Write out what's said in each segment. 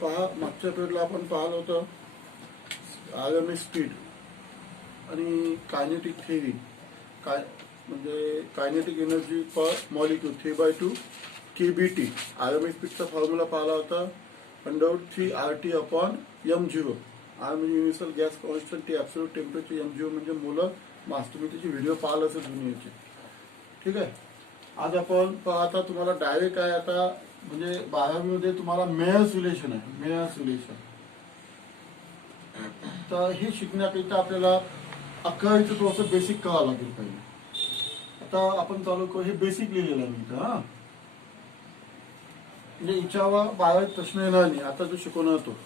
पहा, मागच्या पिरियडला आपण पाहिलं होतं RMS स्पीड आणि कायनेटिक थेरी, काय म्हणजे कायनेटिक एनर्जी पर मॉलिक्यूल 3/2 KBT. RMS स्पीडचा फॉर्म्युला पाहिला होता √3 RT अपॉन m0. R म्हणजे universal gas constant, absolute temperature, m0 म्हणजे मोलर मास. तुम्ही त्याची व्हिडिओ पाहिला असेल दुनियेचे. ठीक आहे. आज आपण पाहता तुम्हाला डायरेक्ट आहे आता म्हणजे 12वीमध्ये तुम्हाला मेयर्स रिलेशन आहे. मेयर्स रिलेशन तर हे शिकण्याकरिता आपल्याला 11वीचं थोडंसं बेसिक करावं लागेल पहिले. आता आपण चालू करू. हे बेसिक लिहिलेलं आहे मी इथं. हा म्हणजे याच्यावर 12वीत प्रश्न येणार नाही, आता जो शिकवणार तो.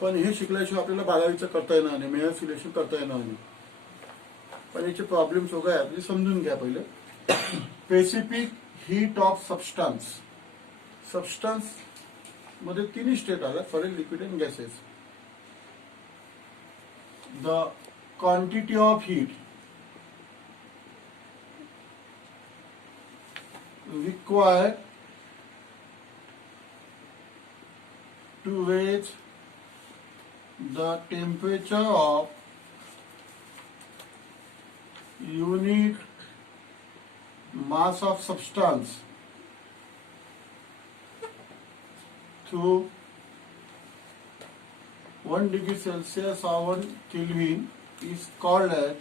पण हे शिकल्याशिवाय आपल्याला 12वीचं करता येणार नाही, मेयर्स रिलेशन करता येणार नाही. पण याचे प्रॉब्लेम्स वगैरे आहेत, म्हणजे समजून घ्या पहिले. Specific heat of substance. Substance मध्ये तिन्ही स्टेट आल्या, solid, liquid and gases. The quantity of heat required to raise the temperature of unit mass of substance to 1 degree Celsius or 1 Kelvin is called as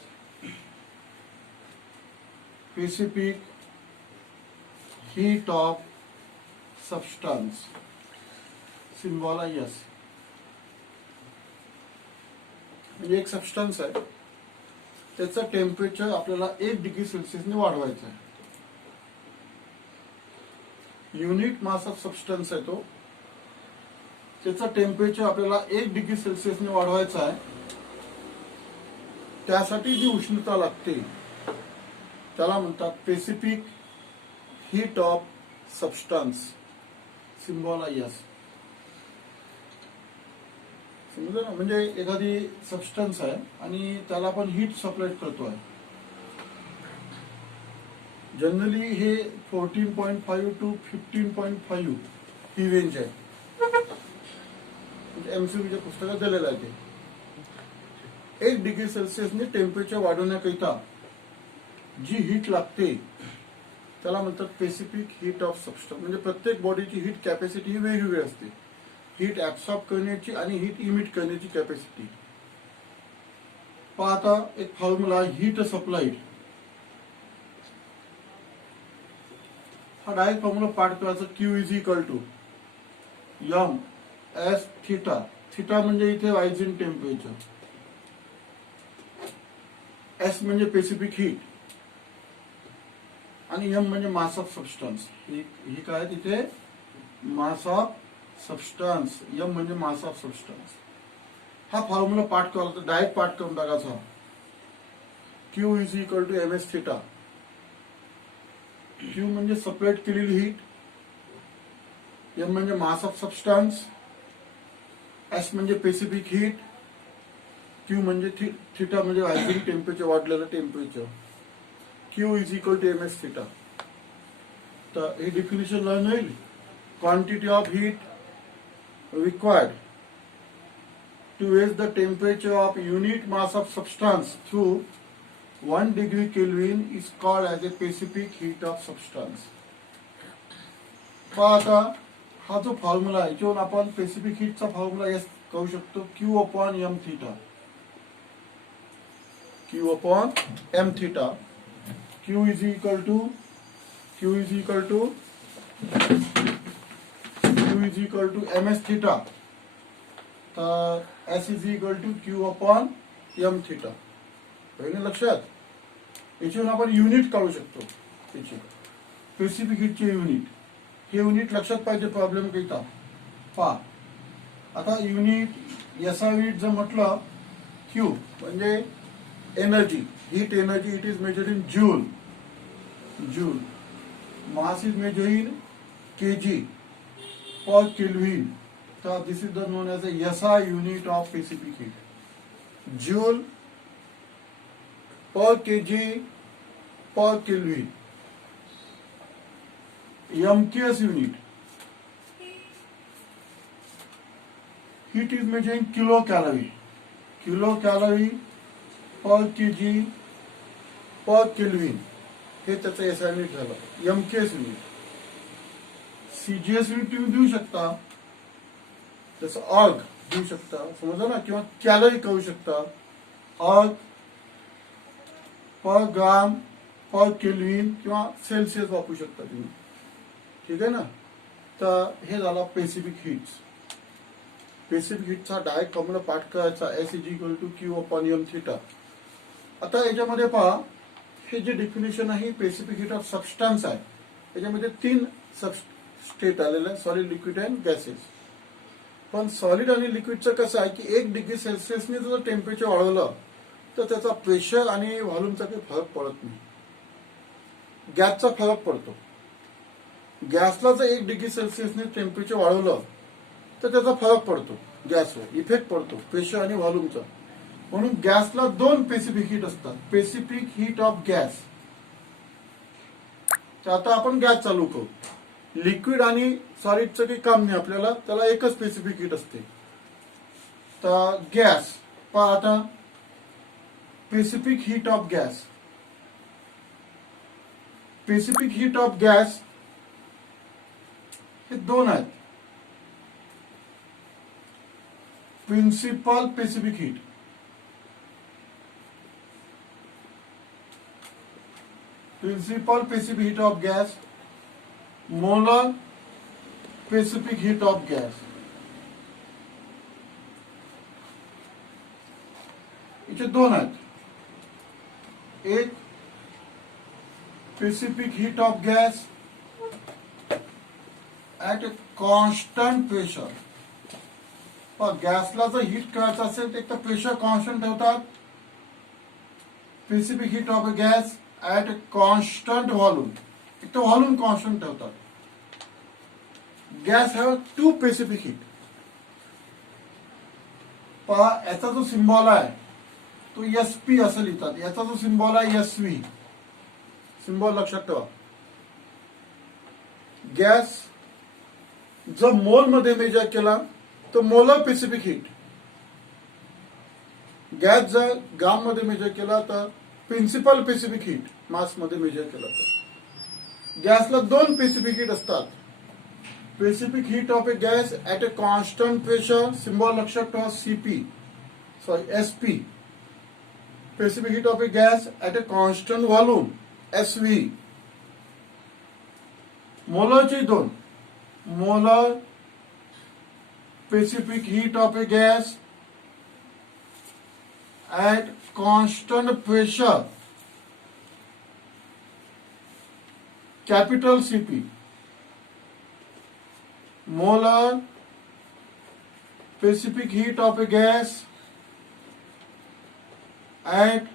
specific heat of substance. Symbol आहे yes. म्हणजे एक substance आहे, त्याचं temperature आपल्याला 1 degree सेल्सिअसने वाढवायचं आहे. Unit mass of substance आहे तो, त्याचं टेम्परेचर आपल्याला 1 डिग्री सेल्सिअसने वाढवायचं आहे. त्यासाठी जी उष्णता लागते त्याला म्हणतात specific heat of substance. Symbol आहे यस. समजलं ना. म्हणजे एखादी सबस्टन्स आहे आणि त्याला आपण हीट सप्लाय करतोय. जनरली हे 14.5 to 15.5 ही रेंज आहे. म्हणजे MCQच्या पुस्तकात दिलेलं आहे ते. 1 डिग्री सेल्सिअसने टेम्परेचर वाढवण्याकरिता जी हीट लागते त्याला म्हणतात स्पेसिफिक हीट ऑफ सबस्टन्स. म्हणजे प्रत्येक बॉडीची हीट कॅपॅसिटी ही वेगवेगळी असते. हीट ऍब्सॉर्ब करण्याची आणि हीट इमिट करण्याची कॅपॅसिटी. पहा आता एक फॉर्म्युला हीट सप्लाइड. हा डायरेक्ट फॉर्म्युला पाठ करायचा. Q is equal to m s theta. Theta म्हणजे इथे रायझिंग टेम्परेचर, S म्हणजे स्पेसिफिक हीट आणि m म्हणजे मास ऑफ सबस्टन्स. ही काय तिथे मास ऑफ सबस्टन्स. m म्हणजे मास ऑफ सबस्टन्स. हा फॉर्म्युला पाठ करायचा, डायरेक्ट पाठ करून टाकायचा. Q is equal to ms theta. Q म्हणजे सेपरेट केलेली हीट, m म्हणजे मास ऑफ सबस्टन्स, S म्हणजे स्पेसिफिक हीट, Q म्हणजे थिटा म्हणजे रायझिंग टेम्परेचर, वाढलेलं temperature. Q is equal to ms theta. तर हे डेफिनेशन लर्न होईल. Quantity of heat required to raise the temperature of unit mass of substance through 1 degree Kelvin is called as a specific heat of substance. पहा आता हा जो formula आहे याच्यावरून आपण स्पेसिफिक हीटचा फॉर्म्युला एस करू शकतो. Q upon m theta. Q upon m theta. Q is equal to ms theta. तर S is equal to Q upon m theta. पहिले लक्षात. याच्यावरून आपण युनिट काढू शकतो त्याची स्पेसिफिक हीटचे युनिट. हे युनिट लक्षात पाहिजे प्रॉब्लेम करिता. पहा आता युनिट SI युनिट जर म्हटलं Q म्हणजे energy, heat energy. It is measured in joule. Mass is measured in kg per Kelvin. So this is the known as a SI unit of specific heat. Joule per kg per Kelvin. MKS unit. heat is measuring kilocalorie per kg per Kelvin. हे त्याचं SI unit झालं. MKS unit, CGS unit तुम्ही देऊ शकता, जसं org देऊ शकता, समजलं ना, किंवा कॅलरी करू शकता. ऑर्ग पर ग्राम पर केल्विन किंवा सेल्सिअस वापरू शकता तुम्ही. ठीक आहे ना. तर हे झाला स्पेसिफिक हीट्स. स्पेसिफिक हीटचा डायरेक्ट फॉर्म्युला पाठ करायचा, S=Q/m². आता याच्यामध्ये पहा, हे जे डेफिनेशन आहे स्पेसिफिक हीट ऑफ सबस्टन्स आहे. याच्यामध्ये 3 स्टेट आलेले आहे, सॉलिड, लिक्विड अँड गॅसेस. पण सॉलिड आणि लिक्विडचं कसं आहे की 1 डिग्री सेल्सिअसने जर टेम्परेचर वाढवलं तर त्याचा प्रेशर आणि व्हॉल्यूमचा काही फरक पडत नाही. गॅसचा फरक पडतो. गॅसला जर 1 डिग्री सेल्सिअसने टेम्परेचर वाढवलं तर त्याचा फरक पडतो, गॅसवर इफेक्ट पडतो प्रेशर आणि व्हॉल्यूमचा. म्हणून गॅसला 2 स्पेसिफिक हीट असतात. Specific heat of gas. तर आता आपण गॅस चालू करू. लिक्विड आणि सॉलिडचं काही काम नाही आपल्याला, त्याला एकच स्पेसिफिक हीट असते. तर गॅस पहा आता, specific heat of gas. Specific heat of gas हे 2 आहेत. Principal specific heat, principal specific heat of gas, molar specific heat of gas. इथे 2 आहेत. एक specific heat of gas at a constant pressure. गॅसला जर हीट करायचं असेल तर एक तर प्रेशर कॉन्स्टंट ठेवतात. Specific heat of a gas at a constant volume, एक तर व्हॉल्यूम कॉन्स्टंट ठेवतात. Gas have 2 specific heat. पहा, याचा जो सिम्बॉल आहे तो SP असं लिहितात. याचा जो सिम्बॉल आहे SV. सिम्बॉल लक्षात ठेवा. गॅस जर मोल मध्ये मेजर केला तर मोलर स्पेसिफिक हीट. गॅस जर ग्राम मध्ये मेजर केला तर प्रिन्सिपल स्पेसिफिक हीट मास मध्ये मेजर केला तर. गॅसला 2 स्पेसिफिक हीट असतात. Specific heat of a gas at a constant pressure, symbol लक्षात ठेवा, SP. Specific heat of a gas at a constant volume, SV. मोलरची 2. Molar specific heat of a gas at constant pressure, capital CP. Molar specific heat of a gas at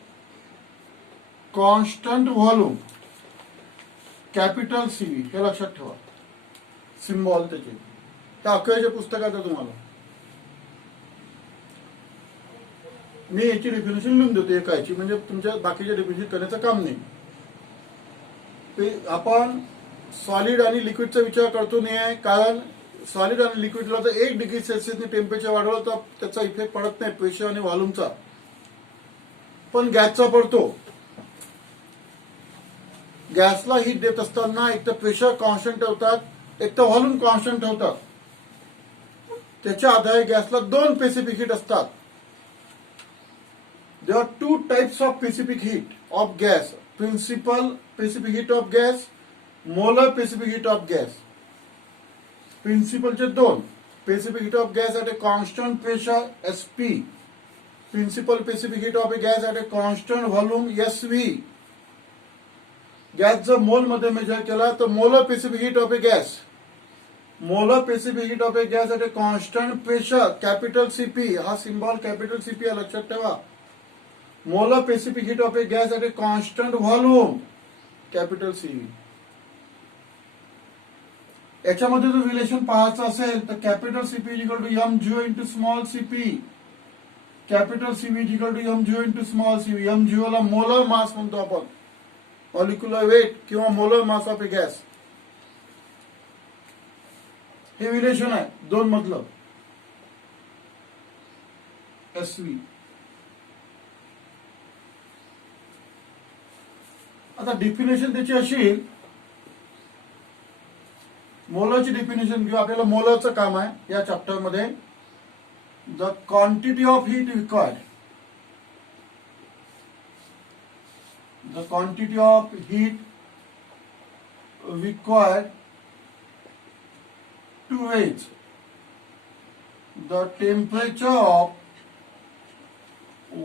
constant volume, capital CV. हे लक्षात ठेवा. Symbol त्याचे त्या अकराच्या पुस्तकात आहे तुम्हाला. मी याची डेफिनेशन लिहून देतो एकाची, म्हणजे तुमच्या बाकीच्या डेफिनेशन करण्याचं काम नाही. आपण सॉलिड आणि लिक्विडचा विचार करतो नाही, कारण सॉलिड आणि लिक्विडला जर 1 डिग्री सेल्सिअसने टेम्परेचर वाढवलं तर त्याचा इफेक्ट पडत नाही प्रेशर आणि व्हॉल्यूमचा, पण गॅसचा पडतो. गॅसला हीट देत असताना एक तर प्रेशर कॉन्स्टंट ठेवतात, एक तर व्हॉल्यूम कॉन्स्टंट ठेवतात. त्याच्या आधारे गॅसला 2 स्पेसिफिक हीट असतात. There are 2 types of specific heat of gas: principal specific heat of gas, molar specific heat of gas. Principal चे 2. Specific heat of gas at a constant pressure, SP. Principal specific heat of a gas at a constant volume, SV. Gas जर mole मध्ये measure केला तर molar specific heat of a gas. Molar specific heat of a gas at a constant pressure, capital CP. हा symbol capital CP आहे, लक्षात ठेवा. Molar specific heat of a gas at a constant volume, capital CV. याच्यामध्ये जर relation पाहायचं असेल तर capital CP equal to m0 into small cp. Capital CV equal to m0 into small cv. m0 ला molar mass म्हणतो आपण, molecular weight किंवा molar mass of a gas. हे रिलेशन आहे 2 मधलं. SV. आता डिफिनेशन त्याची अशी, मोलरची डिफिनेशन घेऊ. आपल्याला मोलरचं काम आहे या चॅप्टर मध्ये. The quantity of heat required, the quantity of heat required to raise the temperature of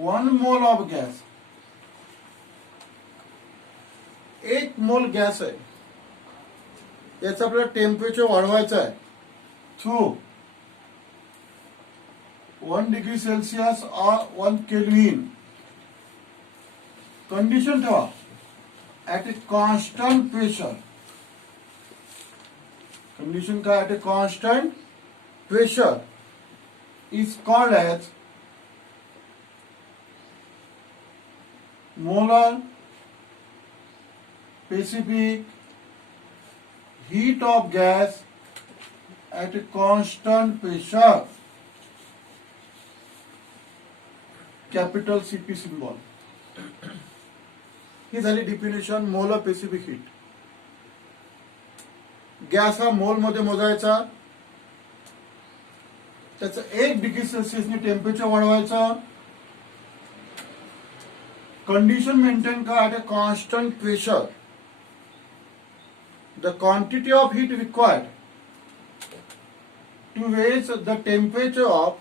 1 mole of gas. 1 मोल गॅस आहे, याचं आपल्याला टेम्परेचर वाढवायचं आहे थ्रू 1 डिग्री सेल्सिअस और 1 केल्विन. कंडिशन ठेवा, at a constant pressure. Condition का at a constant pressure is called as molar specific heat of gas at a constant pressure. Capital CP symbol. ही झाली definition molar specific heat. Gas हा mole मध्ये मोजायचा, त्याचं 1 degree सेल्सिअसने temperature वाढवायचं. Condition maintain का at a constant pressure. The quantity of heat required to raise the temperature of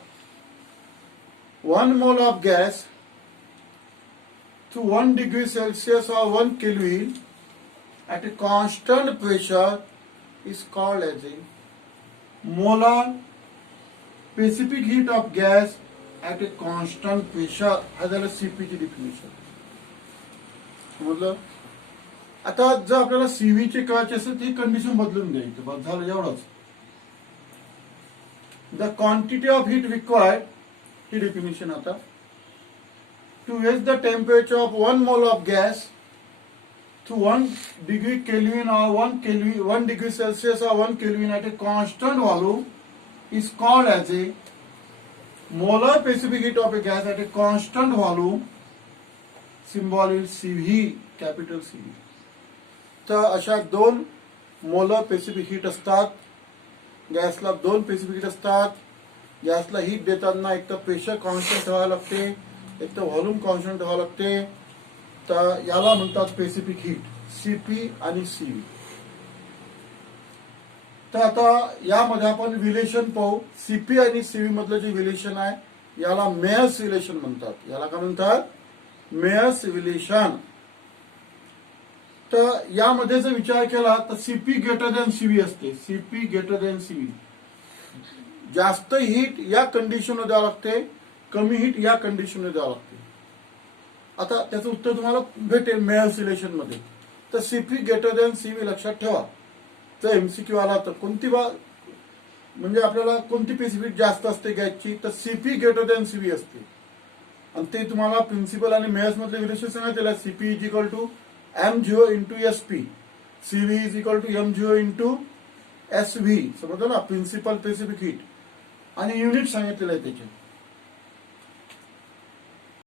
1 mole of gas to 1 degree Celsius और 1 kelvin at a constant pressure is called as a molar specific heat of gas at a constant pressure. हा झालं CP ची definition. समजलं. आता जर आपल्याला CV चे कळायचे असेल ती कंडिशन बदलून द्यायची, बस झालं एवढंच. The quantity of heat required, ही डिफिनेशन. आता to raise the temperature of 1 mole of gas to 1 degree Kelvin or 1 degree Celsius or 1 Kelvin at a constant volume is called as a molar specific heat of a gas at a constant volume. Symbol is CV, capital CV. तर अशा 2 molar specific heat असतात. गॅसला 2 specific heat असतात. गॅसला heat देताना एक तर pressure constant ठेवावं लागते, एक तर व्हॉल्यूम कॉन्स्टंट ठेवावं लागते. तर याला म्हणतात स्पेसिफिक हीट, सीपी आणि सीव्ही. तर आता यामध्ये आपण रिलेशन पाहू. सीपी आणि सीव्ही मधलं जे रिलेशन आहे याला मेयर्स रिलेशन म्हणतात. याला काय म्हणतात? Mayer's relation. तर यामध्ये जर विचार केला तर सीपी ग्रेटर दॅन सीव्ही असते. CP greater than CV. जास्त हीट या कंडिशन मध्ये द्यावं लागते, कमी हीट या कंडिशन मध्ये द्यावं लागते. आता त्याचं उत्तर तुम्हाला भेटेल मेयर्स रिलेशन मध्ये. तर सीपी ग्रेटर दॅन सीव्ही लक्षात ठेवा. तर एमसीक्यू आला तर कोणती म्हणजे आपल्याला कोणती स्पेसिफिक जास्त असते गॅसची, तर सीपी ग्रेटर दॅन सीव्ही असते. आणि ते तुम्हाला प्रिन्सिपल आणि मेयर्स मधले रिलेशन सांगितलेलं आहे. CP is equal to M0 into SP, CV is equal to M0 into SV. समजलं ना, प्रिन्सिपल स्पेसिफिक हीट. आणि युनिट सांगितलेलं आहे त्याचे.